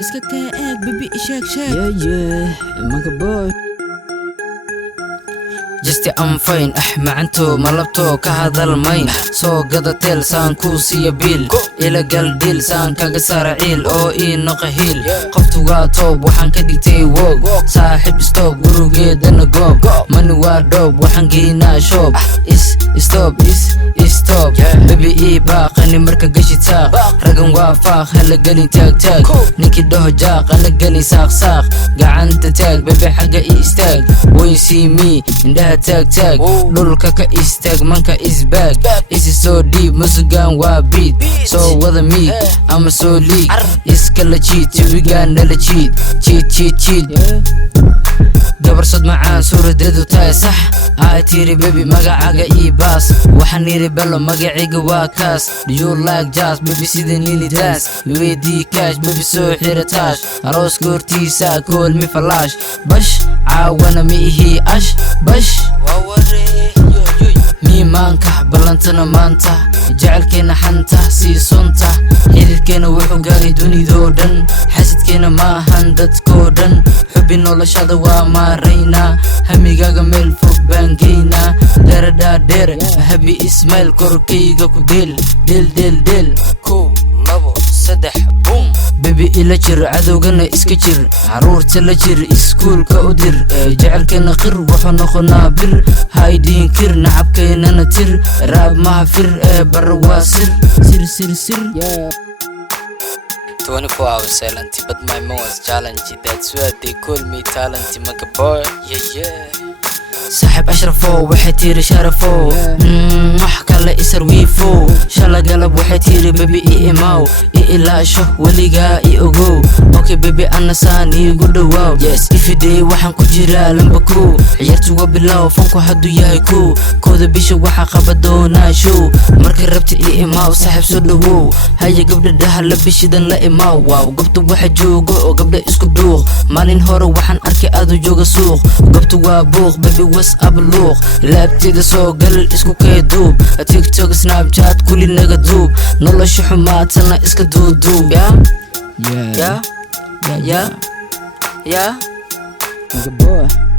iskakaaag baby sheeg sheeg manga boy Just I'm fine macanto malabto ka hadal mayn soo gada tel saan ku siiya bil ila gal dil saan kaga saraciil oo ii noqahil qoftu waa toob waxaan ka dhigtay wog saaxib stop gurugeedana goob mani waa dhoob waxaan geynaa shoob stop baby ii baaqani marka gashi taaq ragan waa faaq hala gelin taag taag ninkii dhaho jaaq ana gelin saaq saaq gacanta taag baby xagga ii istaag way see me indhaha taag taag dhulka ka istaag manka isbaag isi soo dhiib masugaan waa beat soo wada miig ama soo liig iskala jiid jawigaan nala jiid jiid gabar sod macaan suuradeedu tahay sax ay tiri baby magacaaga ii baas waxaan yiri bello magaciga waa kaas do you like jazz baby sida nini dance weydii cash baby soo xira taash arooska hortiisa koolmi falaash bash caawana mi ihii ash bash miimaanka ballantana maanta jecelkeena xanta sii sunta xididkeena wuxuu gaaray dunidoo dhan xasidkeena maahan dadkoo dhan xubbi noloshada waa maaraynaa hamigaaga meel fog baan geynaa daradhaadheer habi ismail korkayga ku del kow labo saddex bum baby ila jir cadowgana iska jir caruurta la jir iskuulka u dir jecelkeena qir wuxuu noqonaa bir haydiin kir nacabkeenana tir raab maha fir barra waa sir 24 hours silent, but my most challenging. That's why they call me talented, manga boy. صاحب أشرفو وحتير شرفو محكلة إسر ويفو شالا قلب وحتير بيبي إيماو إلاشو وليقا إيوغو أوكي بيبي أنا ساني قدو واو يس إفيدي وحن كجيرا لنبكو عيارتو وبلاو فانكو حدو يايكو كودا بيشو وحا قبضو ناشو مركي ربت إيماو صاحب سودو هاي قبل دهر لبشي دن لا إيماو واو قبتو واحد جوغو وقبل إسكو دوغ مالين هورو وحن أركي آدو جوغا سوق قبتو وابوغ بيبي أبلوغ لابتدى سوقل اسكو كيدوب تيك توك سناب شات كل نغا دوب نولا شحماتنا اسكا دوب yeah يا manga boy